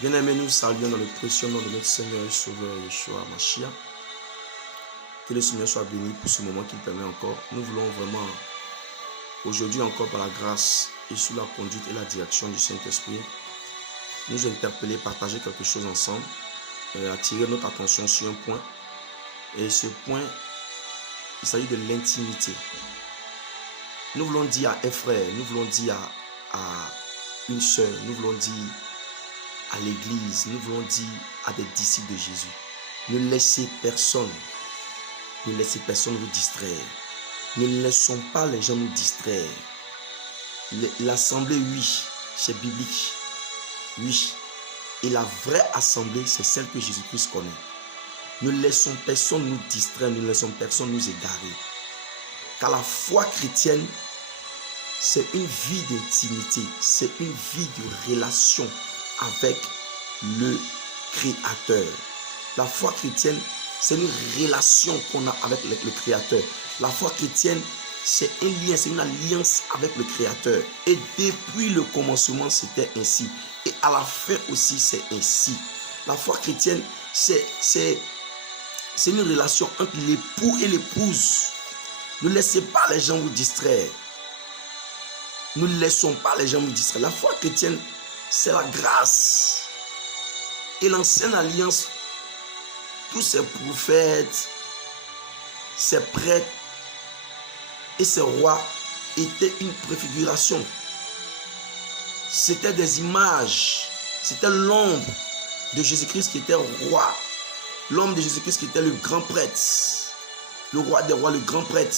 Bien-aimés, nous saluons dans le précieux nom de notre Seigneur et Sauveur Yeshua Mashiach. Que le Seigneur soit béni pour ce moment qu'il permet encore. Nous voulons vraiment, aujourd'hui encore par la grâce et sous la conduite et la direction du Saint-Esprit, nous interpeller, partager quelque chose ensemble, attirer notre attention sur un point. Et ce point, il s'agit de l'intimité. Nous voulons dire à un frère, nous voulons dire à une sœur, nous voulons dire à l'église, nous voulons dire à des disciples de Jésus, ne laissez personne vous distraire. Ne laissons pas les gens nous distraire. L'assemblée, oui, c'est biblique. Oui. Et la vraie assemblée, c'est celle que Jésus-Christ connaît. Ne laissons personne nous distraire, ne laissons personne nous égarer. Car la foi chrétienne, c'est une vie d'intimité, c'est une vie de relation avec le Créateur. La foi chrétienne, c'est une relation qu'on a avec le Créateur. La foi chrétienne, c'est un lien, c'est une alliance avec le Créateur. Et depuis le commencement, c'était ainsi. Et à la fin aussi, c'est ainsi. La foi chrétienne, c'est une relation entre l'époux et l'épouse. Ne laissez pas les gens vous distraire. Ne laissons pas les gens vous distraire. La foi chrétienne, c'est la grâce. Et l'ancienne alliance, tous ces prophètes, ces prêtres et ces rois étaient une préfiguration. C'était des images. C'était l'ombre de Jésus-Christ qui était roi. L'ombre de Jésus-Christ qui était le grand prêtre. Le roi des rois, le grand prêtre.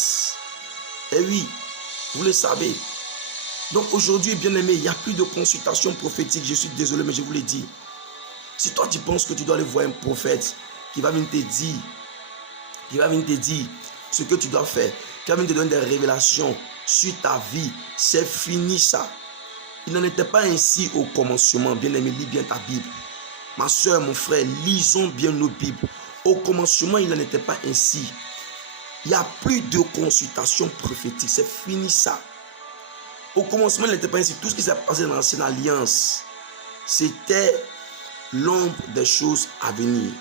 Et oui, vous le savez. Donc aujourd'hui, bien aimé, il n'y a plus de consultation prophétique. Je suis désolé, mais je vous l'ai dit. Si toi tu penses que tu dois aller voir un prophète qui va venir te dire ce que tu dois faire, qui va venir te donner des révélations sur ta vie, c'est fini ça. Il n'en était pas ainsi au commencement. Bien aimé, lis bien ta Bible. Ma soeur, mon frère, lisons bien nos Bibles. Au commencement, il n'en était pas ainsi. Il n'y a plus de consultation prophétique. C'est fini ça. Au commencement, il n'était pas ainsi. Tout ce qui s'est passé dans l'ancienne alliance, c'était l'ombre des choses à venir.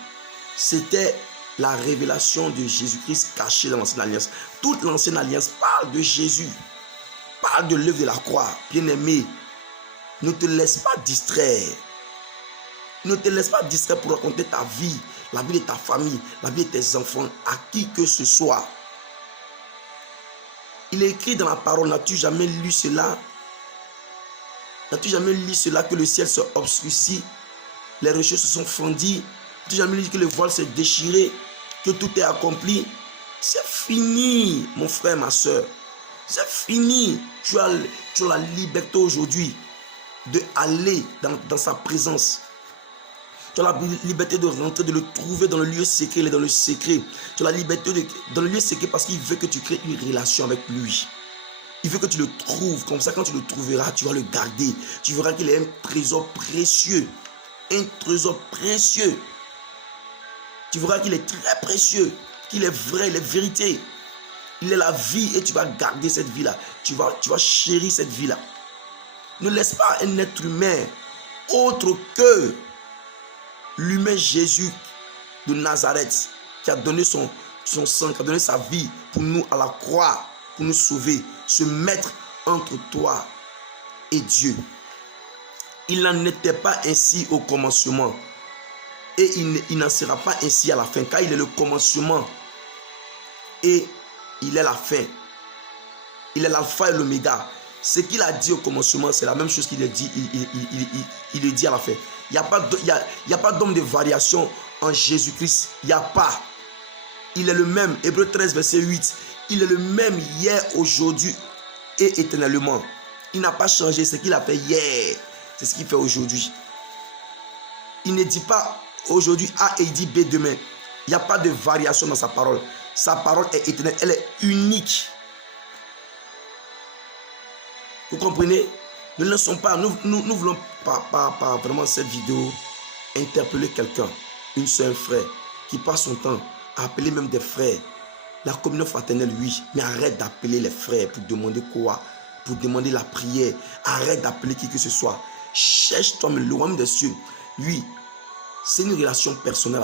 C'était la révélation de Jésus-Christ cachée dans l'ancienne alliance. Toute l'ancienne alliance parle de Jésus, parle de l'œuvre de la croix. Bien-aimé, ne te laisse pas distraire. Ne te laisse pas distraire pour raconter ta vie, la vie de ta famille, la vie de tes enfants, à qui que ce soit. Il est écrit dans la parole, n'as-tu jamais lu cela? N'as-tu jamais lu cela que le ciel se obscurcit, les rochers se sont fendus? N'as-tu jamais lu que le voile s'est déchiré, que tout est accompli? C'est fini, mon frère, ma soeur. C'est fini. Tu as la liberté aujourd'hui d'aller dans sa présence. Tu as la liberté de rentrer, de le trouver dans le lieu secret. Il est dans le secret. Tu as la liberté dans le lieu secret parce qu'il veut que tu crées une relation avec lui. Il veut que tu le trouves. Comme ça, quand tu le trouveras, tu vas le garder. Tu verras qu'il est un trésor précieux. Un trésor précieux. Tu verras qu'il est très précieux. Qu'il est vrai, il est vérité. Il est la vie et tu vas garder cette vie-là. Tu vas chérir cette vie-là. Ne laisse pas un être humain autre que l'humain Jésus de Nazareth qui a donné son sang, qui a donné sa vie pour nous à la croix, pour nous sauver, se mettre entre toi et Dieu. Il n'en était pas ainsi au commencement et il n'en sera pas ainsi à la fin, car il est le commencement et il est la fin. Il est l'alpha et l'oméga. Ce qu'il a dit au commencement, c'est la même chose qu'il a dit, il le dit à la fin. Il n'y a pas d'homme de variation en Jésus-Christ. Il n'y a pas. Il est le même. Hébreux 13, verset 8. Il est le même hier, aujourd'hui et éternellement. Il n'a pas changé. Ce qu'il a fait hier, c'est ce qu'il fait aujourd'hui. Il ne dit pas aujourd'hui A et il dit B demain. Il n'y a pas de variation dans sa parole. Sa parole est éternelle. Elle est unique. Vous comprenez? Ne laissons pas, nous voulons pas vraiment cette vidéo interpeller quelqu'un, une soeur, un frère, qui passe son temps à appeler même des frères. La communion fraternelle, oui, mais arrête d'appeler les frères pour demander quoi? Pour demander la prière. Arrête d'appeler qui que ce soit. Cherche toi-même le royaume des cieux. lui. C'est une relation personnelle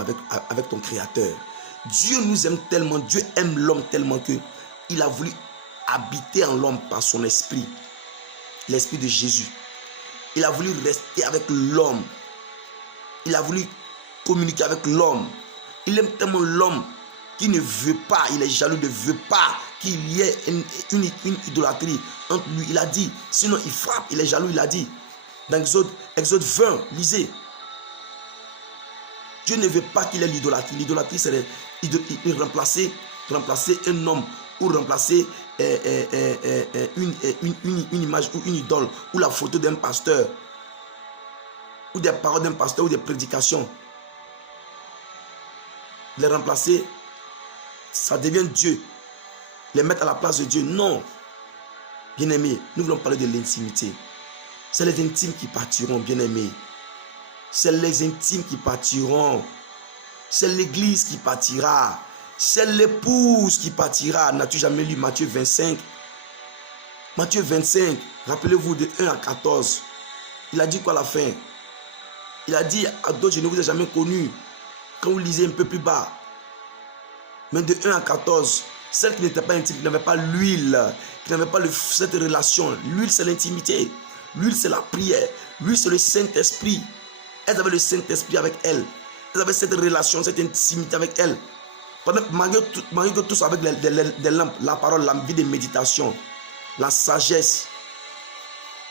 avec ton Créateur. Dieu nous aime tellement, Dieu aime l'homme tellement que il a voulu habiter en l'homme par son esprit, l'esprit de Jésus. Il a voulu rester avec l'homme. Il a voulu communiquer avec l'homme. Il aime tellement l'homme qui ne veut pas, il est jaloux, ne veut pas qu'il y ait une idolâtrie entre lui. Il a dit, sinon il frappe, il est jaloux, il a dit. Dans Exode 20, lisez. Dieu ne veut pas qu'il ait l'idolâtrie. L'idolâtrie, c'est remplacer un homme ou remplacer une image ou une idole ou la photo d'un pasteur ou des paroles d'un pasteur ou des prédications. Les remplacer, ça devient Dieu. Les mettre à la place de Dieu. Non. Bien-aimés, nous voulons parler de l'intimité. C'est les intimes qui partiront, bien-aimés. C'est les intimes qui partiront. C'est l'église qui partira. C'est l'épouse qui partira. N'as-tu jamais lu Matthieu 25? Matthieu 25, rappelez-vous de 1 à 14. Il a dit quoi à la fin? Il a dit à d'autres, je ne vous ai jamais connus. Quand vous lisez un peu plus bas. Mais de 1 à 14, celle qui n'était pas intime, qui n'avait pas l'huile, qui n'avait pas cette relation. L'huile, c'est l'intimité. L'huile, c'est la prière. L'huile, c'est le Saint-Esprit. Elles avaient le Saint-Esprit avec elles. Elles avaient cette relation, cette intimité avec elles. Malgré que tous avec des lampes, la parole, la vie de méditation, la sagesse.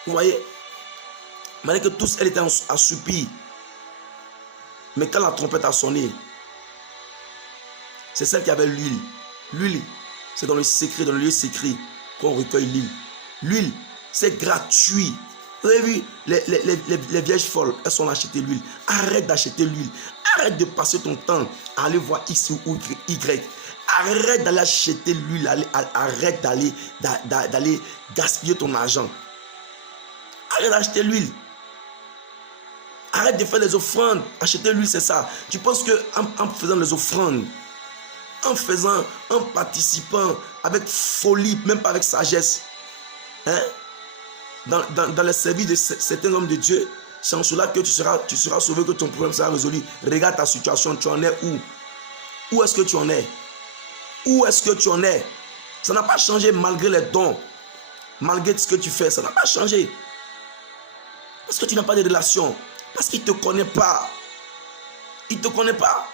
Vous voyez? Malgré que tous, elles étaient assoupies. Mais quand la trompette a sonné, c'est celle qui avait l'huile. L'huile, c'est dans le secret, dans le lieu secret qu'on recueille l'huile. L'huile, c'est gratuit. Vous avez vu, les vierges folles, elles sont achetées l'huile. Arrête d'acheter l'huile. Arrête de passer ton temps à aller voir X ou Y. Arrête d'aller acheter l'huile. Arrête d'aller gaspiller ton argent. Arrête d'acheter l'huile. Arrête de faire les offrandes. Acheter l'huile, c'est ça. Tu penses qu'en faisant les offrandes, en participant avec folie, même pas avec sagesse, hein? Dans le service de certains hommes de Dieu, c'est en cela que tu seras sauvé, que ton problème sera résolu. Regarde ta situation, tu en es où? Où est-ce que tu en es? Où est-ce que tu en es? Ça n'a pas changé malgré les dons, malgré ce que tu fais, ça n'a pas changé. Parce que tu n'as pas de relation, parce qu'il ne te connaît pas. Il ne te connaît pas.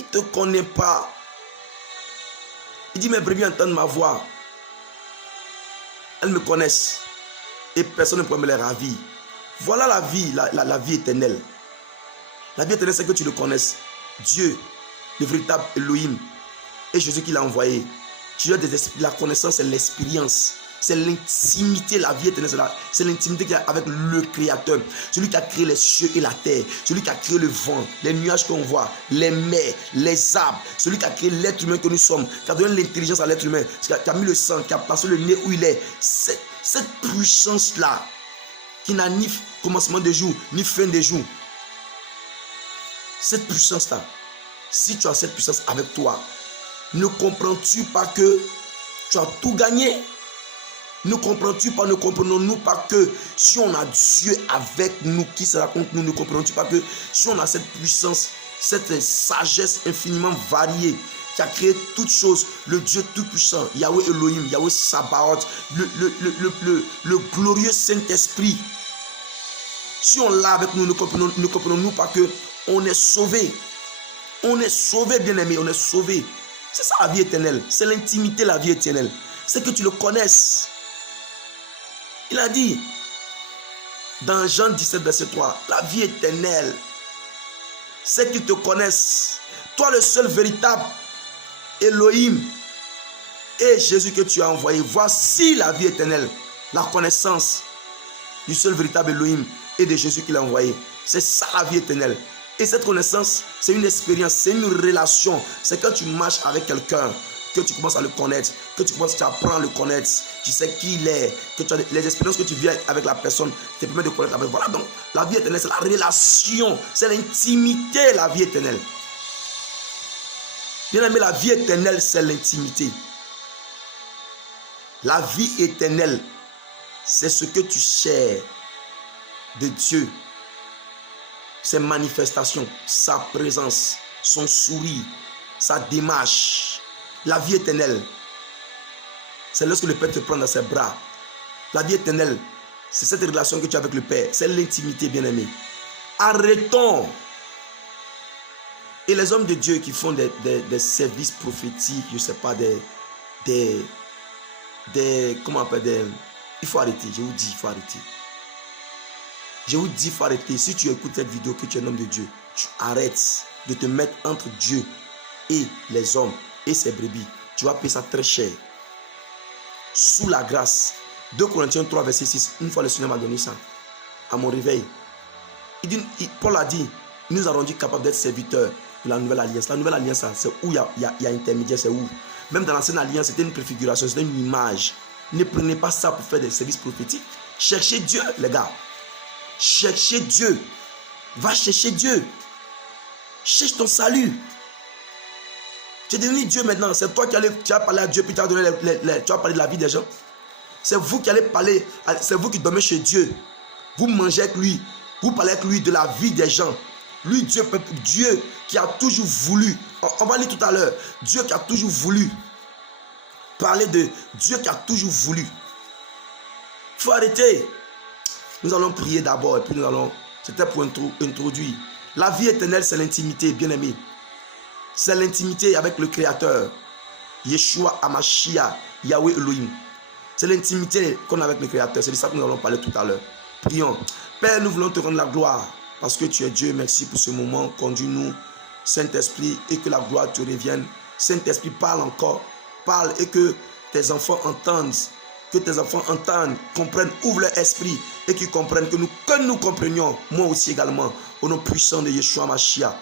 Il ne te connaît pas. Il dit, mes brebis entendent ma voix. Elles me connaissent. Et personne ne peut me les ravir. Voilà la vie, la vie éternelle. La vie éternelle, c'est que tu le connaisses. Dieu, le véritable Elohim, et Jésus qui l'a envoyé. Tu as des esprits. La connaissance, c'est l'expérience. C'est l'intimité, la vie éternelle. C'est l'intimité qu'il y a avec le Créateur. Celui qui a créé les cieux et la terre. Celui qui a créé le vent, les nuages qu'on voit, les mers, les arbres. Celui qui a créé l'être humain que nous sommes. Qui a donné l'intelligence à l'être humain. Qui a mis le sang, qui a passé le nez où il est. Cette puissance-là, qui n'a ni commencement de jour, ni fin de jour. Cette puissance-là, si tu as cette puissance avec toi, ne comprends-tu pas que tu as tout gagné? Ne comprends-tu pas, ne comprenons-nous pas que si on a Dieu avec nous, qui sera contre nous, ne comprenons-tu pas que si on a cette puissance, cette sagesse infiniment variée, qui a créé toutes choses, le Dieu tout-puissant, Yahweh Elohim, Yahweh Sabaoth, le glorieux Saint-Esprit, si on l'a avec nous, ne comprenons-nous pas que on est sauvé. On est sauvé, bien-aimé, on est sauvé. C'est ça la vie éternelle, c'est l'intimité, la vie éternelle. C'est que tu le connaisses. Il a dit, dans Jean 17, verset 3, la vie éternelle, c'est qu'ils te connaissent. Toi, le seul véritable Elohim et Jésus que tu as envoyé. Voici la vie éternelle, la connaissance du seul véritable Elohim et de Jésus qu'il a envoyé. C'est ça la vie éternelle. Et cette connaissance, c'est une expérience, c'est une relation. C'est quand tu marches avec quelqu'un, que tu commences à le connaître, que tu commences à apprendre à le connaître, tu sais qui il est, que tu as les expériences que tu vis avec la personne te permettent de connaître la personne. Voilà, donc la vie éternelle, c'est la relation, c'est l'intimité, la vie éternelle. Bien aimé, la vie éternelle, c'est l'intimité. La vie éternelle, c'est ce que tu cherches de Dieu. ses manifestations, sa présence, son sourire, sa démarche. La vie éternelle, c'est lorsque le Père te prend dans ses bras. La vie éternelle, c'est cette relation que tu as avec le Père. C'est l'intimité, bien-aimé. Arrêtons. Et les hommes de Dieu qui font des services prophétiques, je ne sais pas, comment on appelle, il faut arrêter, je vous dis, il faut arrêter. Je vous dis, il faut arrêter. Si tu écoutes cette vidéo, que tu es un homme de Dieu, tu arrêtes de te mettre entre Dieu et les hommes et ses brebis. Tu vas payer ça très cher. Sous la grâce. 2 Corinthiens 3, verset 6. Une fois le Seigneur m'a donné ça, à mon réveil. Paul a dit, il nous a rendu capables d'être serviteurs de la nouvelle alliance. La nouvelle alliance, c'est où il y a intermédiaire, c'est où. Même dans l'ancienne alliance, c'était une préfiguration, c'était une image. Ne prenez pas ça pour faire des services prophétiques. Cherchez Dieu, les gars. Cherchez Dieu. Va chercher Dieu. Cherche ton salut. Tu es devenu Dieu maintenant. C'est toi qui as parlé à Dieu, puis tu as parlé de la vie des gens. C'est vous qui allez parler, c'est vous qui dormez chez Dieu. Vous mangez avec lui. Vous parlez avec lui de la vie des gens. Lui, Dieu qui a toujours voulu. On va lire tout à l'heure. Dieu qui a toujours voulu. Parler de Dieu qui a toujours voulu. Il faut arrêter. Nous allons prier d'abord et puis nous allons. C'était pour introduire. La vie éternelle, c'est l'intimité, bien-aimé. C'est l'intimité avec le Créateur. Yeshua Hamashiach, Yahweh Elohim. C'est l'intimité qu'on a avec le Créateur. C'est de ça que nous allons parler tout à l'heure. Prions. Père, nous voulons te rendre la gloire parce que tu es Dieu. Merci pour ce moment. Conduis-nous, Saint-Esprit, et que la gloire te revienne. Saint-Esprit, parle encore. Parle et que tes enfants entendent. Que tes enfants entendent, comprennent, ouvrent leur esprit et qu'ils comprennent que nous comprenions, moi aussi également, au nom puissant de Yeshua Mashiach.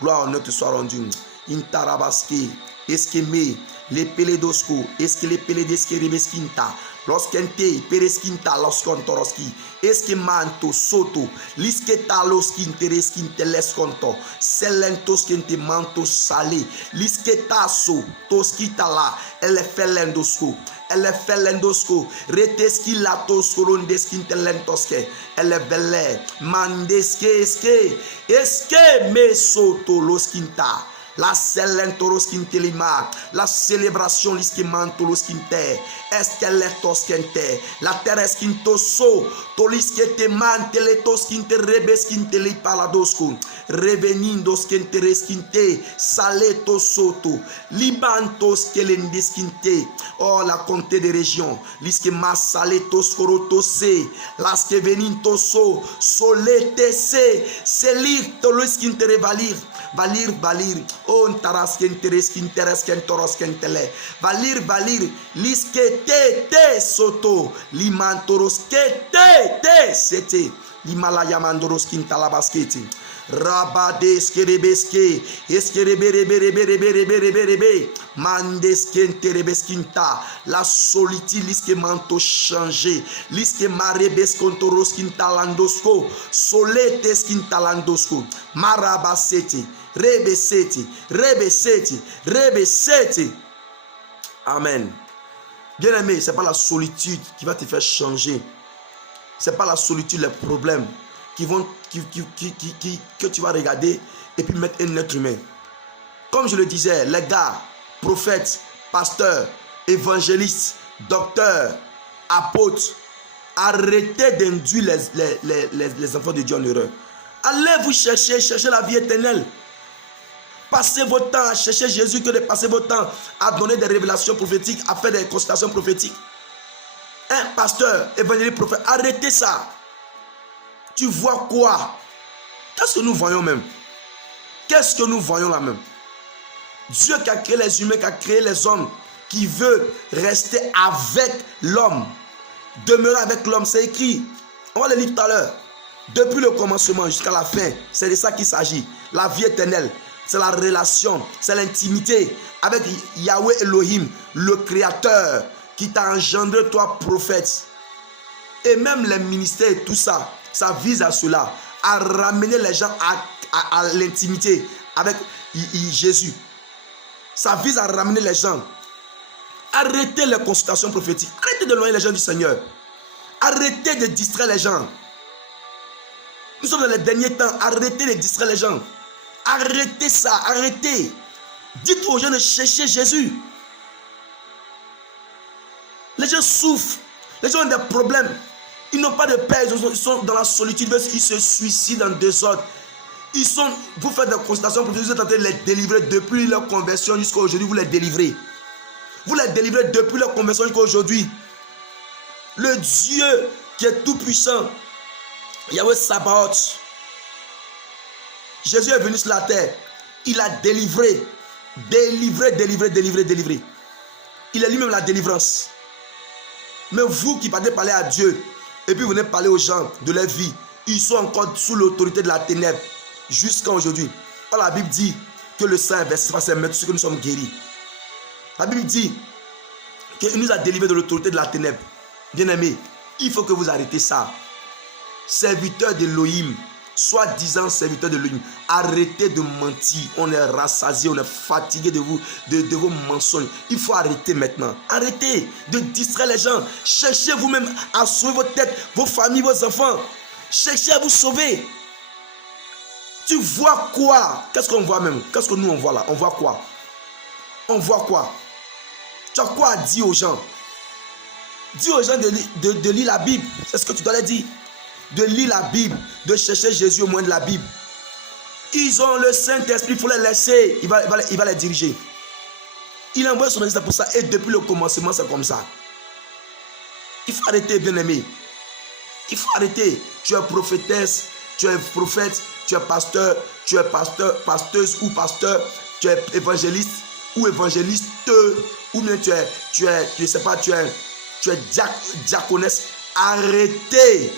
Gloire, honneur te soit rendu. Intarabaske, eskeme, les peledosko, eske les peledeske rebeskinta, loskente, pereskinta, loskontoroski, eske manto, soto, lisketa loskinte, reskinte, leskonto, selentoskente, manto sale, lisketa so, toskita la, elefelendosko, reteski la toskorondeskinte lentoske, elevele, mandeske, eske me soto loskinta. La selentoroskintelima, la célébration liskimantoloskinte, eskeletoskente, la tereskintoso, toliskete manteletoskinte rebeskinteli paladosko, revenindoskente reskinte, saletosoto, libantoskelendeskinte, oh la comté des régions, liskema saletoskorotosse, laske venintoso, soletese, selirtoloskinte revalir, valir, on taraskentereskintele, valir, liskete soto, limantoroskete sete, limalayamandoroskintalabasket. Rabadeskerebeske, eskereberebereberebereberebe, mandeskenterebeskinta, la solitude liske manto changé, liske marebeskontoroskintalandosko, soleteskintalandosko, marabasete, rebesete. Amen. Bien-aimé, c'est pas la solitude qui va te faire changer. C'est pas la solitude, les problèmes que tu vas regarder et puis mettre un être humain. Comme je le disais, les gars, prophètes, pasteurs, évangélistes, docteurs, apôtres, arrêtez d'induire les enfants de Dieu en erreur. Allez vous chercher la vie éternelle. Passez votre temps à chercher Jésus que de passer votre temps à donner des révélations prophétiques, à faire des consultations prophétiques. Un pasteur, évangéliste, prophète, arrêtez ça. Tu vois quoi? Qu'est-ce que nous voyons même? Qu'est-ce que nous voyons là même? Dieu qui a créé les humains, qui a créé les hommes, qui veut rester avec l'homme, demeurer avec l'homme, c'est écrit. On va le lire tout à l'heure. Depuis le commencement jusqu'à la fin, c'est de ça qu'il s'agit. La vie éternelle, c'est la relation, c'est l'intimité avec Yahweh Elohim, le Créateur, qui t'a engendré, toi, prophète. Et même les ministères et tout ça, ça vise à cela, à ramener les gens à l'intimité avec Jésus. Ça vise à ramener les gens. Arrêtez les consultations prophétiques. Arrêtez de loin les gens du Seigneur. Arrêtez de distraire les gens. Nous sommes dans les derniers temps. Arrêtez de distraire les gens. Arrêtez ça, arrêtez. Dites aux gens de chercher Jésus. Les gens souffrent. Les gens ont des problèmes. Ils n'ont pas de paix. Ils sont dans la solitude. Ils se suicident en désordre. Vous faites des consultations pour vous êtes en train de les délivrer depuis leur conversion jusqu'à aujourd'hui. Vous les délivrez. Vous les délivrez depuis leur conversion jusqu'à aujourd'hui. Le Dieu qui est tout puissant, Yahweh Sabaoth, Jésus est venu sur la terre. Il a délivré. Il est lui-même la délivrance. Mais vous qui partez parler à Dieu et puis vous venez parler aux gens de leur vie, ils sont encore sous l'autorité de la ténèbre jusqu'à aujourd'hui. Or, la Bible dit que le sang est versé, c'est maintenant que nous sommes guéris. La Bible dit qu'il nous a délivrés de l'autorité de la ténèbre. Bien-aimés, il faut que vous arrêtez ça. Serviteurs d'Elohim, soi-disant serviteurs d'Elohim, arrêtez de mentir. On est rassasié, on est fatigué de vos mensonges. Il faut arrêter maintenant. Arrêtez de distraire les gens. Cherchez vous-même à sauver votre tête, vos familles, vos enfants. Cherchez à vous sauver. Tu vois quoi? Qu'est-ce qu'on voit même? Qu'est-ce que nous on voit là? On voit quoi? On voit quoi? Tu as quoi à dire aux gens? Dis aux gens de lire la Bible. C'est ce que tu dois leur dire. De lire la Bible, de chercher Jésus au moins de la Bible. Ils ont le Saint-Esprit, il faut les laisser. Il va les diriger. Il envoie son Esprit pour ça. Et depuis le commencement, c'est comme ça. Il faut arrêter, bien-aimé. Il faut arrêter. Tu es prophétesse, tu es prophète, tu es pasteur, pasteuse ou pasteur, tu es évangéliste ou évangéliste, ou bien tu es diaconesse. Arrêtez.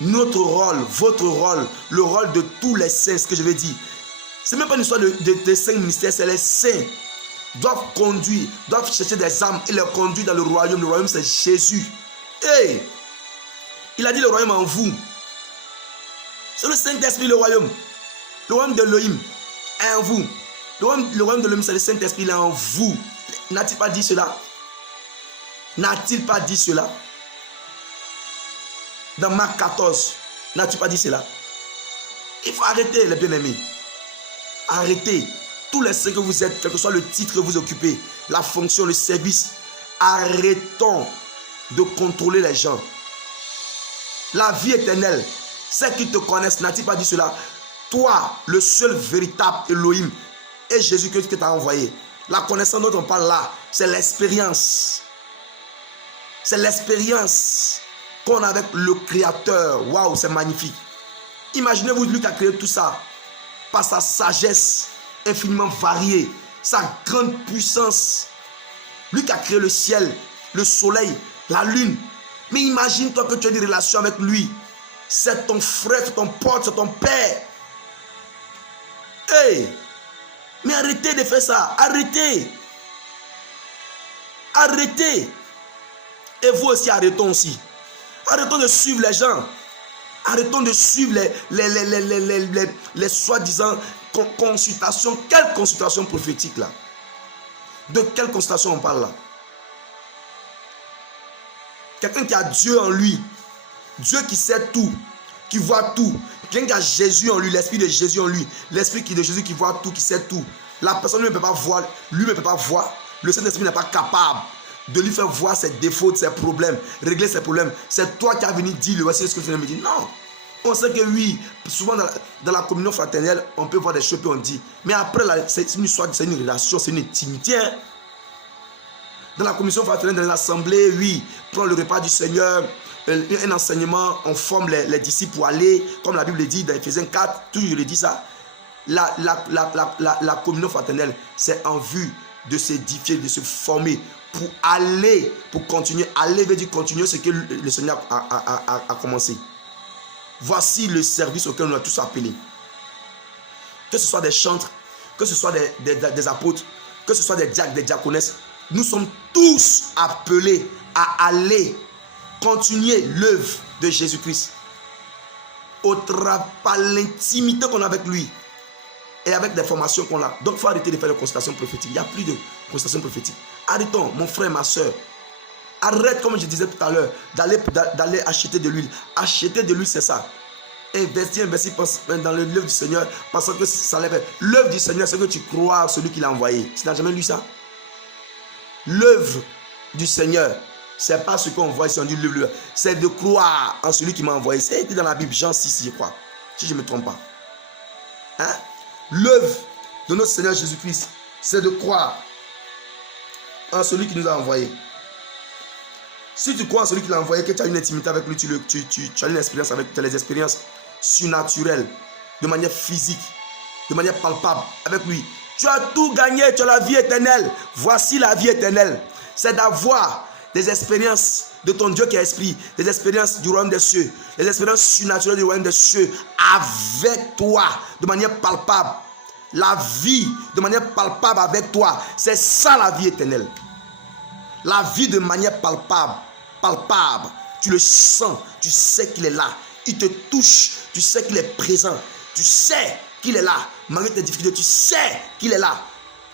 Notre rôle, votre rôle, le rôle de tous les saints, ce que je vais dire. Ce n'est même pas une histoire de saints ministères, c'est les saints doivent conduire, doivent chercher des âmes et les conduire dans le royaume. Le royaume, c'est Jésus. Hey! Il a dit le royaume en vous. C'est le Saint-Esprit, le royaume. Le royaume de l'Elohim est en vous. Le royaume de l'Elohim, c'est le Saint-Esprit, il est en vous. N'a-t-il pas dit cela? N'a-t-il pas dit cela? Dans Marc 14, n'as-tu pas dit cela? Il faut arrêter, les bien-aimés. Arrêtez. Tous les saints que vous êtes, quel que soit le titre que vous occupez, la fonction, le service, arrêtons de contrôler les gens. La vie éternelle, ceux qui te connaissent, n'a-t-il pas dit cela? Toi, le seul véritable Elohim, et Jésus-Christ que tu as envoyé. La connaissance dont on parle là, c'est l'expérience. C'est l'expérience qu'on a avec le Créateur. Waouh, c'est magnifique. Imaginez-vous lui qui a créé tout ça par sa sagesse infiniment variée, sa grande puissance. Lui qui a créé le ciel, le soleil, la lune. Mais imagine-toi que tu as une relation avec lui. C'est ton frère, c'est ton pote, c'est ton père. Hey! Mais arrêtez de faire ça. Arrêtez. Arrêtez. Et vous aussi, arrêtons aussi. Arrêtons de suivre les gens. Arrêtons de suivre les soi-disant consultations. Quelle consultation prophétique là? De quelle consultation on parle là? Quelqu'un qui a Dieu en lui. Dieu qui sait tout. Qui voit tout. Quelqu'un qui a Jésus en lui. L'esprit de Jésus en lui. L'esprit de Jésus qui voit tout, qui sait tout. La personne ne peut pas voir. Lui ne peut pas voir. Le Saint-Esprit n'est pas capable de lui faire voir ses défauts, ses problèmes, régler ses problèmes. C'est toi qui as venu dire, voici ce que tu viens de me dire. Non. On sait que oui, souvent dans la communion fraternelle, on peut voir des choses et on dit. Mais après, c'est une histoire, c'est une relation, c'est une intimité. Hein? Dans la commission fraternelle, dans les assemblées, oui, prendre le repas du Seigneur, un enseignement, on forme les disciples pour aller, comme la Bible dit dans Ephésiens 4, toujours je le dis ça. La communion fraternelle, c'est en vue de s'édifier, de se former, pour aller, pour continuer, aller veut dire continuer ce que le Seigneur a commencé. Voici le service auquel nous sommes tous appelés. Que ce soit des chantres, que ce soit des apôtres, que ce soit des diacres, des diaconesses, nous sommes tous appelés à aller continuer l'œuvre de Jésus-Christ par l'intimité qu'on a avec lui et avec des formations qu'on a. Donc il faut arrêter de faire des consultations prophétiques. Il n'y a plus de consultations prophétiques. Arrêtons, mon frère, ma soeur. Arrête, comme je disais tout à l'heure, d'aller acheter de l'huile. Acheter de l'huile, c'est ça. Investir dans l'œuvre du Seigneur, parce que ça lève. L'œuvre du Seigneur, c'est que tu crois en celui qui l'a envoyé. Tu n'as jamais lu ça? L'œuvre du Seigneur, c'est pas ce qu'on voit ici, on dit l'œuvre. C'est de croire en celui qui m'a envoyé. C'est écrit dans la Bible, Jean 6, je crois. Si je ne me trompe pas. Hein? L'œuvre de notre Seigneur Jésus-Christ, c'est de croire en celui qui nous a envoyé. Si tu crois en celui qui l'a envoyé, que tu as une intimité avec lui, tu as une expérience avec, tu as les expériences surnaturelles, de manière physique, de manière palpable avec lui. Tu as tout gagné, tu as la vie éternelle. Voici la vie éternelle. C'est d'avoir des expériences de ton Dieu qui est esprit, des expériences du royaume des cieux, des expériences surnaturelles du royaume des cieux avec toi, de manière palpable. La vie de manière palpable avec toi, c'est ça la vie éternelle. La vie de manière palpable, tu le sens, tu sais qu'il est là, il te touche, tu sais qu'il est présent, tu sais qu'il est là, malgré tes difficultés, tu sais qu'il est là,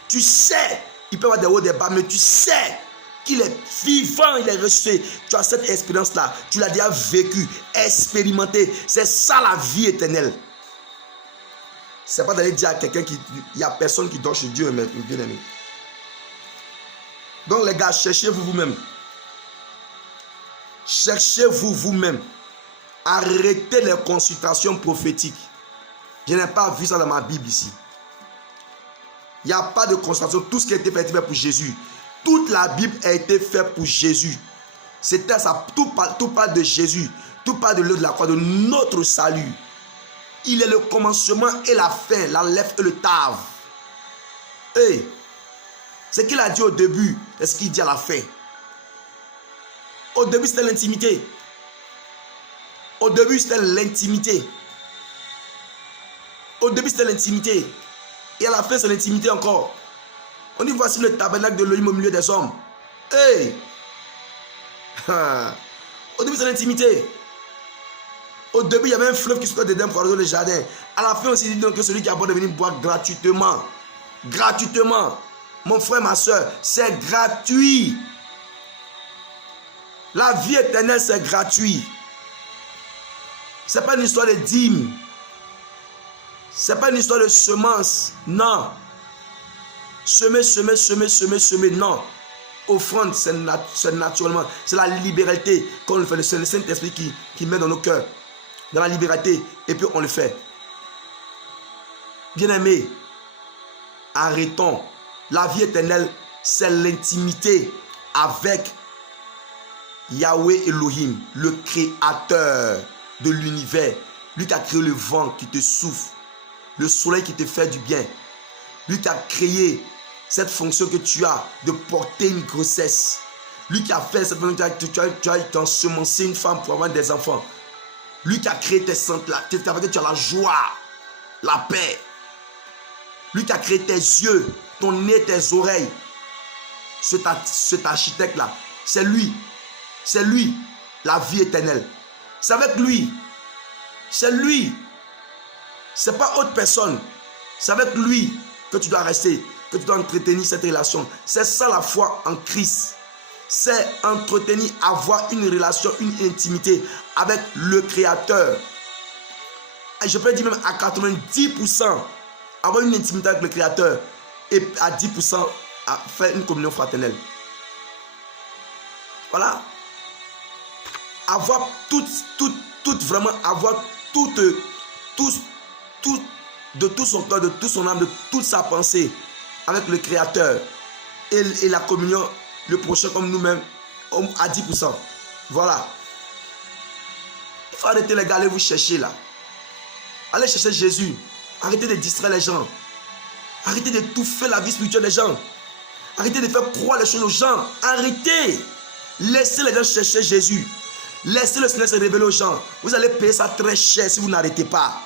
tu sais, il peut y avoir des hauts, des bas, mais tu sais qu'il est vivant, il est ressuscité. Tu as cette expérience-là, tu l'as déjà vécu, expérimenté, c'est ça la vie éternelle. C'est pas d'aller dire à quelqu'un qu'il n'y a personne qui dort chez Dieu, mais bien aimé. Donc les gars, cherchez-vous vous-même. Cherchez-vous vous-même. Arrêtez les consultations prophétiques. Je n'ai pas vu ça dans ma Bible ici. Il n'y a pas de consultation. Tout ce qui a été fait pour Jésus. Toute la Bible a été faite pour Jésus. C'était ça. Tout parle de Jésus. Tout parle de l'œuvre de la croix, de notre salut. Il est le commencement et la fin, l'Aleph et le Tav. Hey, ce qu'il a dit au début, c'est ce qu'il dit à la fin. Au début, c'était l'intimité. Au début, c'était l'intimité. Au début, c'était l'intimité. Et à la fin, c'est l'intimité encore. On dit, voici le tabernacle de l'Élohim au milieu des hommes. Hey! Au début, c'est l'intimité. Au début, il y avait un fleuve qui sortait d'Éden pour arroser le jardin. À la fin, on s'est dit donc que celui qui a besoin de venir boire gratuitement. Gratuitement. Mon frère, ma soeur, c'est gratuit. La vie éternelle, c'est gratuit. Ce n'est pas une histoire de dîmes. Ce n'est pas une histoire de semences. Non. Semer, non. Offrande, c'est naturellement. C'est la libéralité. Quand on le fait, c'est le Saint-Esprit qui met dans nos cœurs. Dans la liberté, et puis on le fait. Bien-aimés, arrêtons. La vie éternelle, c'est l'intimité avec Yahweh Elohim, le créateur de l'univers. Lui qui a créé le vent qui te souffle, le soleil qui te fait du bien. Lui qui a créé cette fonction que tu as de porter une grossesse. Lui qui a fait cette fonction que tu as ensemencé une femme pour avoir des enfants. Lui qui a créé tes sens, tu as la joie, la paix. Lui qui a créé tes yeux, ton nez, tes oreilles. Cet architecte-là, c'est lui. C'est lui, la vie éternelle. C'est avec lui. C'est lui. C'est pas autre personne. C'est avec lui que tu dois rester, que tu dois entretenir cette relation. C'est ça la foi en Christ. C'est entretenir, avoir une relation, une intimité avec le Créateur. Et je peux dire même à 90%, avoir une intimité avec le Créateur et à 10% à faire une communion fraternelle. Voilà. Avoir vraiment avoir de tout son cœur, de toute son âme, de toute sa pensée avec le Créateur et la communion, le prochain comme nous-mêmes à 10%. Voilà. Il faut arrêter les gars, allez vous chercher là. Allez chercher Jésus. Arrêtez de distraire les gens. Arrêtez d'étouffer la vie spirituelle des gens. Arrêtez de faire croire les choses aux gens. Arrêtez. Laissez les gens chercher Jésus. Laissez le Seigneur se révéler aux gens. Vous allez payer ça très cher si vous n'arrêtez pas.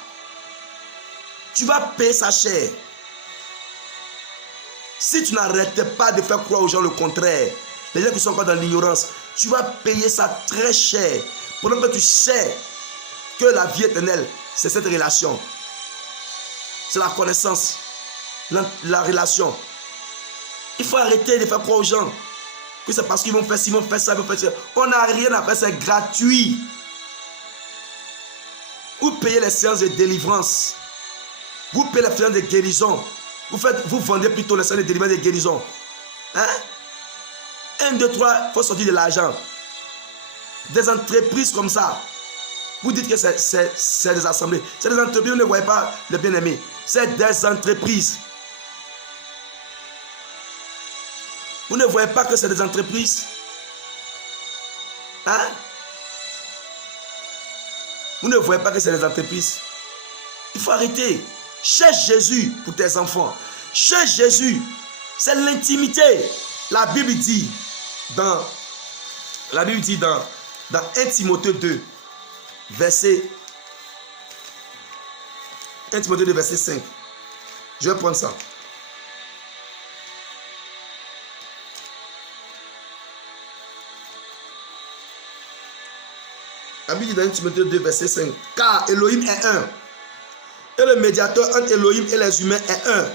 Tu vas payer ça cher. Si tu n'arrêtes pas de faire croire aux gens le contraire, les gens qui sont encore dans l'ignorance, tu vas payer ça très cher. Pendant que tu sais que la vie éternelle, c'est cette relation. C'est la connaissance, la relation. Il faut arrêter de faire croire aux gens. que c'est parce qu'ils vont faire ci, ils vont faire ça, ils vont faire ça. On n'a rien à faire, c'est gratuit. Vous payez les séances de délivrance. Vous payez les séances de guérison. Vous vendez plutôt les séances de délivrance et de guérison. Hein? 1, 2, 3, il faut sortir de l'argent. Des entreprises comme ça. Vous dites que c'est des assemblées. C'est des entreprises, vous ne voyez pas le bien-aimé. C'est des entreprises. Vous ne voyez pas que c'est des entreprises. Hein? Vous ne voyez pas que c'est des entreprises. Il faut arrêter. Cherche Jésus pour tes enfants. Cherche Jésus. C'est l'intimité. La Bible dit dans 1 Timothée 2, verset 5. Je vais prendre ça. La Bible dit dans 1 Timothée 2, verset 5. Car Elohim est un. Et le médiateur entre Elohim et les humains est un.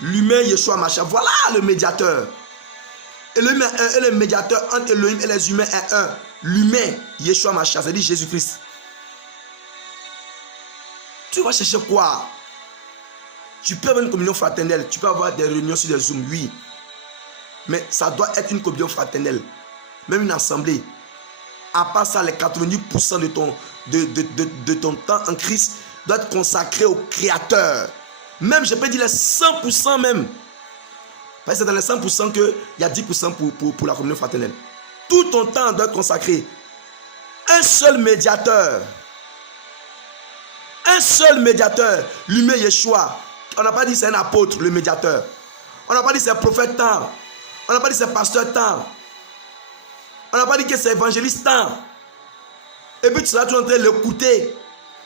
L'humain Yeshua Mashiach. Voilà le médiateur. Elohim est un. Et le médiateur entre Elohim et les humains est un. L'humain Yeshua Mashiach. C'est-à-dire Jésus-Christ. Tu vas chercher quoi? Tu peux avoir une communion fraternelle. Tu peux avoir des réunions sur des Zoom, oui. Mais ça doit être une communion fraternelle. Même une assemblée. À part ça, les 90% de ton temps en Christ doit être consacré au Créateur. Même, je peux dire les 100% même. Parce que c'est dans les 100% qu'il y a 10% pour la communion fraternelle. Tout ton temps doit être consacré. Un seul médiateur. Un seul médiateur. L'humain Yeshua. On n'a pas dit c'est un apôtre, le médiateur. On n'a pas dit c'est un prophète tant. On n'a pas dit c'est un pasteur tant. On n'a pas dit que c'est évangéliste tant. Et puis tu seras toujours en train de l'écouter.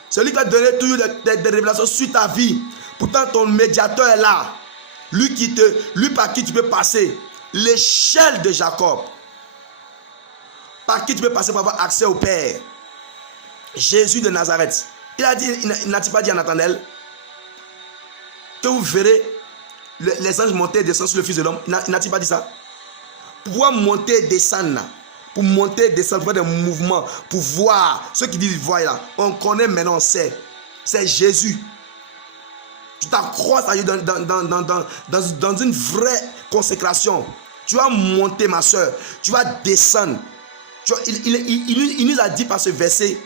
Celui qui va donner toujours des révélations sur ta vie. Pourtant ton médiateur est là. Lui par qui tu peux passer. L'échelle de Jacob. Par qui tu peux passer pour avoir accès au Père. Jésus de Nazareth. Il n'a-t-il pas dit à Nathanaël que vous verrez les anges monter et descendre sur le Fils de l'homme? Il n'a-t-il pas dit ça? Pour pouvoir monter et descendre là. Pour monter et descendre, pour faire des mouvements, pour voir. Ceux qui disent voir là, on connaît maintenant, on sait. C'est Jésus. Tu t'accroches dans une vraie consécration. Tu vas monter, ma soeur. Tu vas descendre. Il nous a dit par ce verset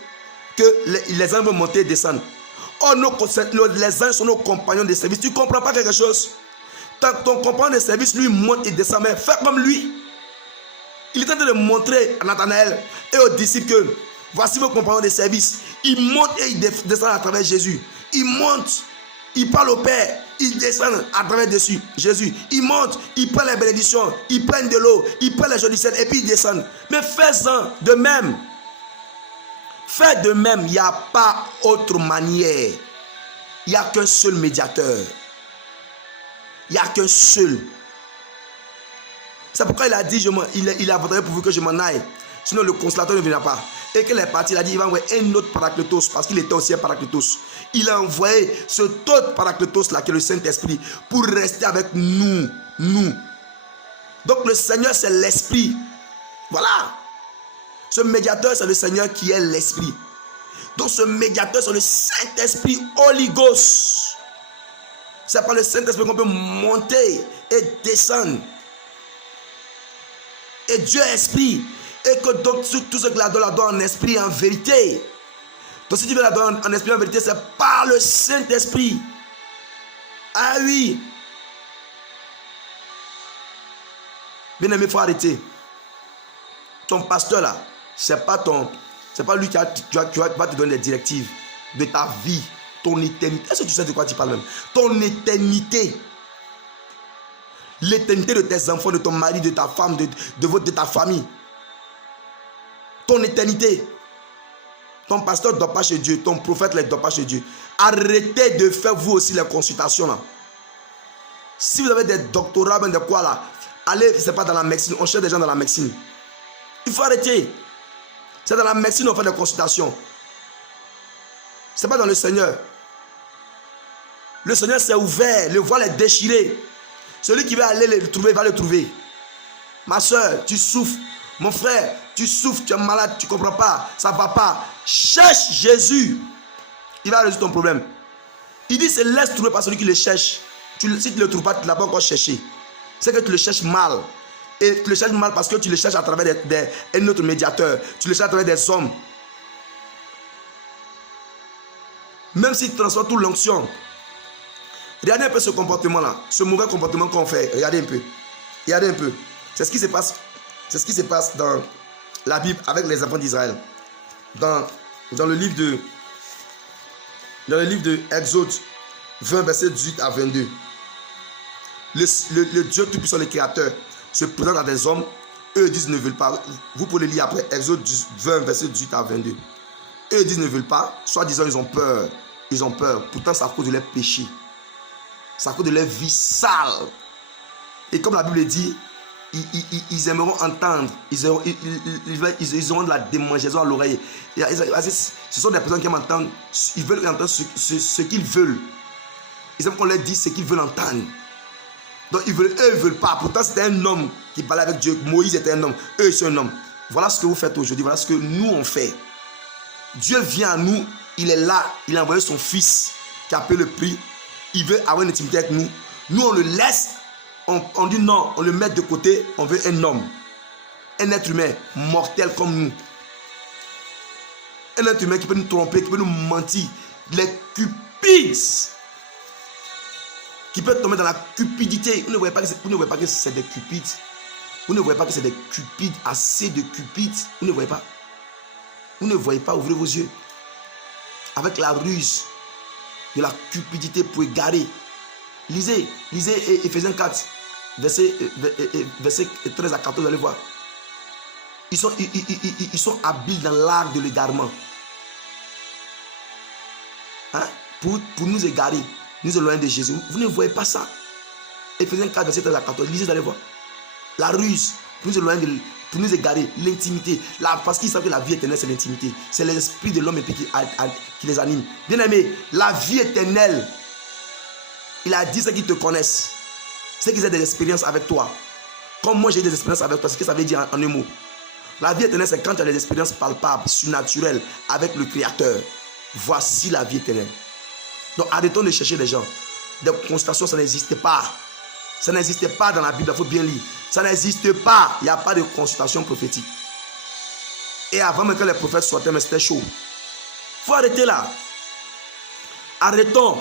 que les anges vont monter et descendre. Oh, les anges sont nos compagnons de service. Tu ne comprends pas quelque chose? Ton compagnon de service, lui, monte et descend. Mais fais comme lui. Il est en train de montrer à Nathanaël et aux disciples que voici vos compagnons de service. Ils montent et ils descendent à travers Jésus. Ils montent, ils parlent au Père, ils descendent à travers dessus Jésus. Ils montent, ils prennent les bénédictions, ils prennent de l'eau, ils prennent les jours du ciel et puis ils descendent. Mais fais-en de même. Fais de même, il n'y a pas autre manière. Il n'y a qu'un seul médiateur. Il n'y a qu'un seul. C'est pourquoi il a dit, il a voté pour vous que je m'en aille. Sinon le consolateur ne viendra pas. Et qu'il est parti, il a dit, il va envoyer un autre paraclétos. Parce qu'il était aussi un paraclétos. Il a envoyé cet autre paraclétos là, qui est le Saint-Esprit, pour rester avec nous. Donc le Seigneur, c'est l'Esprit. Voilà. Ce médiateur, c'est le Seigneur qui est l'Esprit. Donc ce médiateur, c'est le Saint-Esprit, Holy Ghost. C'est par le Saint-Esprit qu'on peut monter et descendre. Et Dieu est esprit. Et que donc tout ce qu'il adore en esprit et en vérité. Donc si tu veux l'adorer en esprit et en vérité, c'est par le Saint-Esprit. Ah oui. Bien aimé, il faut arrêter. Ton pasteur là, c'est pas lui qui va te donner des directives de ta vie, ton éternité. Est-ce que tu sais de quoi tu parles même? Ton éternité. L'éternité de tes enfants, de ton mari, de ta femme, de ta famille. Ton éternité. Ton pasteur ne dort pas chez Dieu. Ton prophète ne dort pas chez Dieu. Arrêtez de faire vous aussi les consultations là. Si vous avez des doctorats, de quoi là, allez, c'est pas dans la médecine. On cherche des gens dans la médecine. Il faut arrêter. C'est dans la médecine qu'on fait des consultations. C'est pas dans le Seigneur. Le Seigneur s'est ouvert. Le voile est déchiré. Celui qui veut aller le trouver, va le trouver. Ma soeur, tu souffres. Mon frère, tu souffres, tu es malade, tu ne comprends pas, ça ne va pas. Cherche Jésus. Il va résoudre ton problème. Il dit, se laisse trouver par celui qui le cherche. Si tu ne le trouves pas, tu ne l'as pas encore cherché. C'est que tu le cherches mal. Et tu le cherches mal parce que tu le cherches à travers un autre médiateur. Tu le cherches à travers des hommes. Même s'il transforme toute l'onction. Regardez un peu ce comportement-là. Ce mauvais comportement qu'on fait. Regardez un peu. Regardez un peu. C'est ce qui se passe. C'est ce qui se passe dans la Bible avec les enfants d'Israël. Dans le livre de Exode 20, verset 18 à 22. Le Dieu Tout-Puissant, le Créateur, se présente à des hommes. Eux disent ne veulent pas. Vous pouvez le lire après. Exode 20, verset 18 à 22. Eux disent ne veulent pas. Soit disant ils ont peur. Ils ont peur. Pourtant, c'est à cause de leur péché. C'est à cause de leur vie sale. Et comme la Bible dit, ils aimeront entendre. Ils auront de la démangeaison à l'oreille. Ce sont des personnes qui aiment entendre. Ils veulent entendre ce qu'ils veulent. Ils aiment qu'on leur dise ce qu'ils veulent entendre. Donc eux, ils ne veulent pas. Pourtant, c'était un homme qui parlait avec Dieu. Moïse était un homme. Eux, ils sont un homme. Voilà ce que vous faites aujourd'hui. Voilà ce que nous, on fait. Dieu vient à nous. Il est là. Il a envoyé son fils qui a payé le prix. Il veut avoir une intimité avec nous. Nous, on le laisse. On dit non. On le met de côté. On veut un homme. Un être humain mortel comme nous. Un être humain qui peut nous tromper, qui peut nous mentir. Les cupides. Qui peut tomber dans la cupidité. Vous ne voyez pas que c'est des cupides. Vous ne voyez pas que c'est des cupides. Assez de cupides. Vous ne voyez pas. Vous ne voyez pas. Ouvrez vos yeux. Avec la ruse de la cupidité pour égarer. Lisez Ephésiens 4, verset 13 à 14, vous allez voir. Ils sont habiles dans l'art de l'égarement. Hein? Pour nous égarer, nous éloigner de Jésus. Vous ne voyez pas ça. Ephésiens 4, verset 13 à 14, lisez, vous allez voir. La ruse, pour nous éloigner pour nous égarer, l'intimité. Parce qu'ils savent que la vie éternelle, c'est l'intimité. C'est l'esprit de l'homme qui les anime. Bien aimé, la vie éternelle, il a dit ceux qui te connaissent, ceux qui ont des expériences avec toi. Comme moi, j'ai des expériences avec toi, c'est ce que ça veut dire en un mot. La vie éternelle, c'est quand tu as des expériences palpables, surnaturelles avec le Créateur. Voici la vie éternelle. Donc arrêtons de chercher les gens. Des constatations, ça n'existe pas. Ça n'existe pas dans la Bible, il faut bien lire. Ça n'existe pas. Il n'y a pas de consultation prophétique. Et avant même que les prophètes sortaient, mais c'était chaud. Il faut arrêter là. Arrêtons.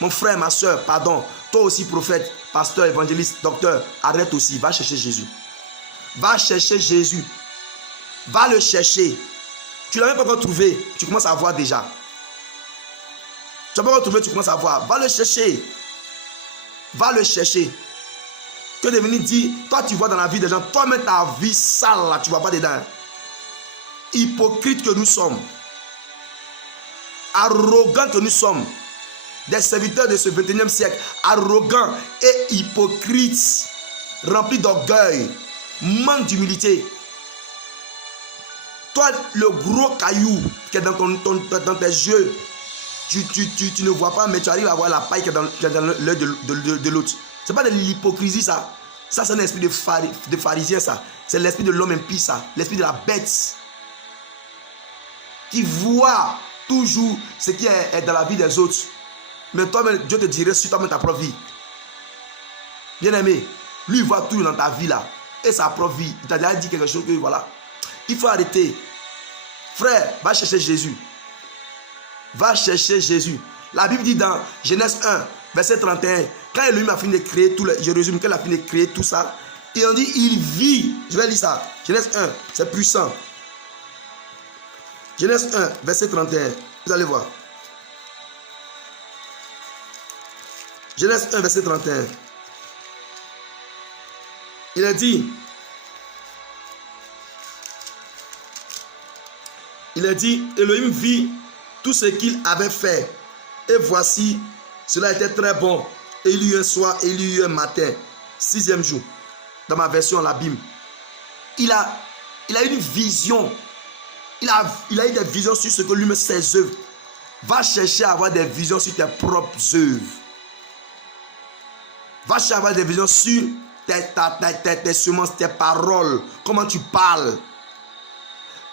Mon frère, ma soeur, pardon. Toi aussi, prophète, pasteur, évangéliste, docteur, arrête aussi. Va chercher Jésus. Va chercher Jésus. Va le chercher. Tu ne l'as même pas encore trouvé. Tu commences à voir déjà. Tu n'as pas encore trouvé, tu commences à voir. Va le chercher. Va le chercher. Que de venir dire, toi tu vois dans la vie des gens, toi-même ta vie sale là, tu ne vois pas dedans. Hypocrite que nous sommes. Arrogant que nous sommes. Des serviteurs de ce 21e siècle. Arrogants et hypocrites. Remplis d'orgueil. Manque d'humilité. Toi, le gros caillou qui est dans tes yeux, tu ne vois pas, mais tu arrives à voir la paille qui est dans l'œil de l'autre. Ce n'est pas de l'hypocrisie, ça. Ça, c'est un esprit de pharisien, ça. C'est l'esprit de l'homme impie, ça. L'esprit de la bête. Qui voit toujours ce qui est dans la vie des autres. Mais toi-même, Dieu te dirait sur toi-même ta propre vie. Bien aimé, lui, il voit tout dans ta vie, là. Et sa propre vie. Il t'a déjà dit quelque chose que, voilà. Il faut arrêter. Frère, va chercher Jésus. Va chercher Jésus. La Bible dit dans Genèse 1, verset 31, quand Elohim a fini de créer tout, je résume, quand il a fini de créer tout ça, et on dit, il vit. Je vais lire ça. Genèse 1, c'est puissant. Genèse 1, verset 31. Vous allez voir. Genèse 1, verset 31. Il a dit, Elohim vit tout ce qu'il avait fait. Et voici, cela était très bon. Et il y eut un soir, et il y eut un matin. 6e jour. Dans ma version, la Bible. Il a eu une vision. Il a eu des visions sur ce que lui-même, ses œuvres. Va chercher à avoir des visions sur tes propres œuvres. Va chercher à avoir des visions sur tes semences, tes paroles, comment tu parles.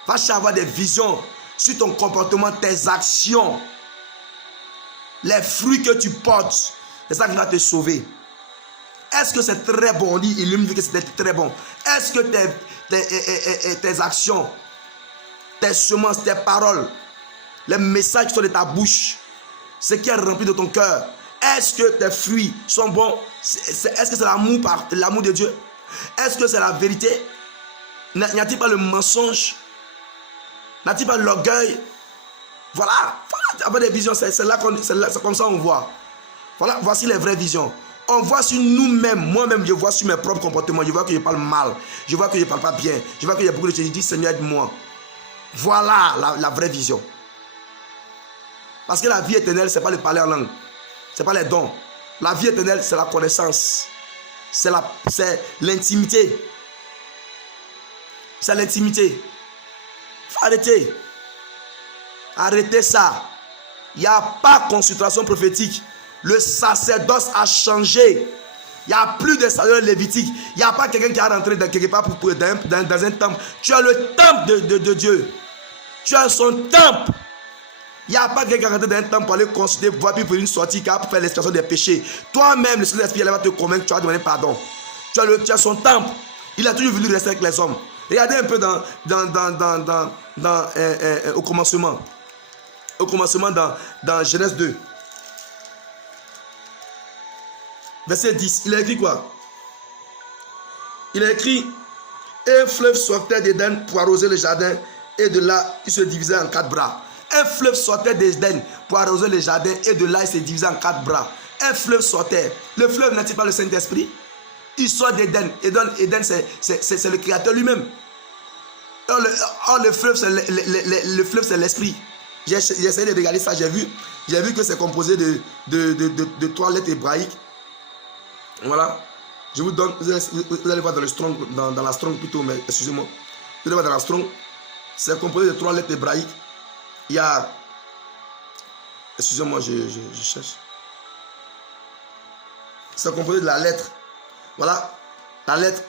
Va chercher à avoir des visions sur ton comportement, tes actions, les fruits que tu portes. C'est ça qui va te sauver. Est-ce que c'est très bon? On dit, il me dit que c'était très bon. Est-ce que tes actions, tes semences, tes paroles, les messages qui sont de ta bouche, ce qui est rempli de ton cœur, est-ce que tes fruits sont bons? Est-ce que c'est l'amour de Dieu? Est-ce que c'est la vérité? N'y a-t-il pas le mensonge? N'y a-t-il pas l'orgueil? Voilà, avoir des visions, c'est comme ça on voit. Voilà, voici les vraies visions. On voit sur nous-mêmes, moi-même je vois sur mes propres comportements, je vois que je parle mal, je vois que je ne parle pas bien, je vois qu'il y a beaucoup de choses, je dis Seigneur aide-moi. Voilà la vraie vision. Parce que la vie éternelle, ce n'est pas le parler en langue, ce n'est pas les dons. La vie éternelle, c'est la connaissance, c'est l'intimité. C'est l'intimité. Il faut arrêter. Arrêtez ça. Il n'y a pas de consultation prophétique. Le sacerdoce a changé. Il n'y a plus de sacerdoce lévitique. Il n'y a pas quelqu'un qui a rentré dans quelque part dans un temple. Tu as le temple de Dieu. Tu as son temple. Il n'y a pas quelqu'un qui est rentré dans un temple pour aller consulter, voir, puis pour une sortie, pour faire l'expiation des péchés. Toi-même, le Saint-Esprit va te convaincre que tu as demandé pardon. Tu as son temple. Il a toujours voulu rester avec les hommes. Regardez un peu au commencement. Au commencement dans Genèse 2. Verset 10. Il a écrit quoi? Il a écrit: un fleuve sortait d'Éden pour arroser le jardin, et de là, il se divisait en 4 bras. Un fleuve sortait d'Éden pour arroser le jardin, et de là, il se divisait en 4 bras. Un fleuve sortait. Le fleuve n'est-il pas le Saint-Esprit? Il sort d'Éden. Éden, c'est le Créateur lui-même. Or, le fleuve, c'est l'Esprit. J'ai essayé de regarder ça, j'ai vu que c'est composé de 3 lettres hébraïques. Voilà. Je vous donne, vous allez voir dans le Strong, dans la Strong plutôt, mais excusez-moi. Vous allez voir dans la Strong, c'est composé de 3 lettres hébraïques. Il y a, excusez-moi, je cherche. C'est composé de la lettre, voilà, la lettre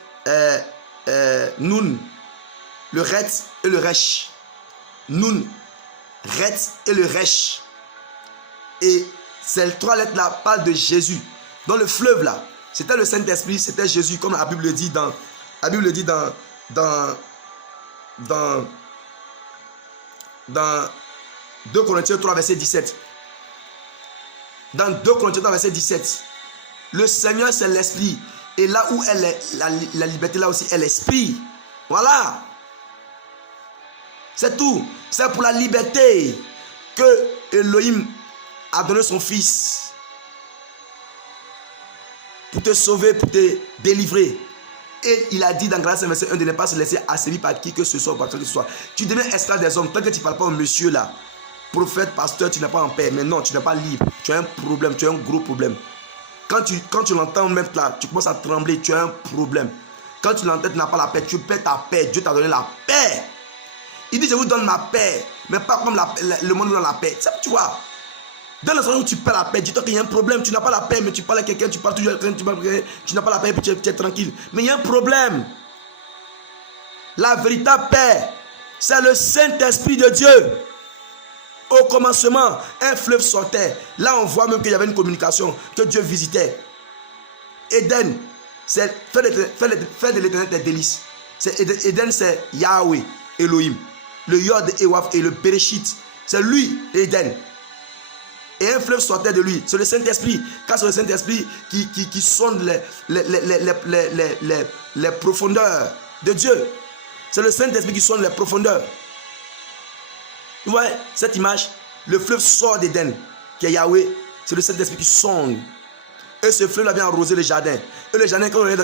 Nun, le Retz et le Resh. Nun, Retz et le Resh. Et ces 3 lettres-là parlent de Jésus. Dans le fleuve là, c'était le Saint-Esprit, c'était Jésus, comme la Bible le dit dans 2 Corinthiens 3, verset 17. Dans 2 Corinthiens 3, verset 17. Le Seigneur, c'est l'Esprit. Et là où elle est, la liberté, là aussi, est l'Esprit. Voilà. C'est tout. C'est pour la liberté que Elohim a donné son Fils. Pour te sauver, pour te délivrer. Et il a dit dans Galates verset 1 de ne pas se laisser asservir par qui que ce soit, par qui que ce soit. Tu deviens esclave des hommes. Tant que tu ne parles pas au monsieur là, prophète, pasteur, tu n'es pas en paix. Mais non, tu n'es pas libre. Tu as un problème, tu as un gros problème. Quand tu l'entends même là, tu commences à trembler, tu as un problème. Quand tu l'entends, tu n'as pas la paix, tu perds ta paix. Dieu t'a donné la paix. Il dit, je vous donne ma paix, mais pas comme le monde donne la paix. Tu vois, dans le sens où tu perds la paix, dis-toi qu'il y a un problème. Tu n'as pas la paix, mais tu parles à quelqu'un, tu parles toujours à quelqu'un, tu n'as pas la paix, puis tu es tranquille. Mais il y a un problème. La véritable paix, c'est le Saint-Esprit de Dieu. Au commencement, un fleuve sortait. Là, on voit même qu'il y avait une communication, que Dieu visitait. Éden, c'est faire de l'éternel tes délices. Éden, c'est Yahweh, Elohim. Le Yod et Waf et le Bereshit. C'est lui, Éden. Et un fleuve sortait de lui. C'est le Saint-Esprit. Car c'est le Saint-Esprit qui sonde les profondeurs de Dieu. C'est le Saint-Esprit qui sonde les profondeurs. Vous voyez cette image? Le fleuve sort d'Éden, qui est Yahweh. C'est le Saint-Esprit qui sonde. Et ce fleuve-là vient arroser le jardin. Et le jardin, quand on est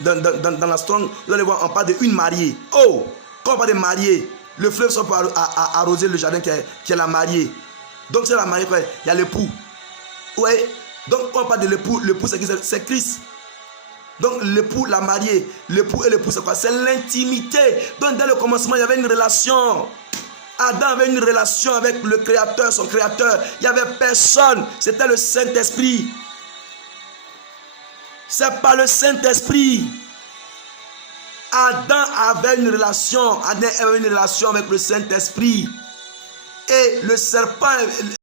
dans la Strong, vous allez voir, on parle d'une mariée. Oh, quand on parle de mariée, le fleuve sort pour arroser le jardin qui est la mariée. Donc c'est la mariée, il y a l'époux. Ouais. Donc on parle de l'époux. L'époux, c'est Christ. Donc l'époux, la mariée, l'époux et l'époux, c'est quoi? C'est l'intimité. Donc dès le commencement, il y avait une relation. Adam avait une relation avec le Créateur, son Créateur. Il n'y avait personne. C'était le Saint-Esprit. C'est par le Saint-Esprit. Adam avait une relation avec le Saint-Esprit. Et le serpent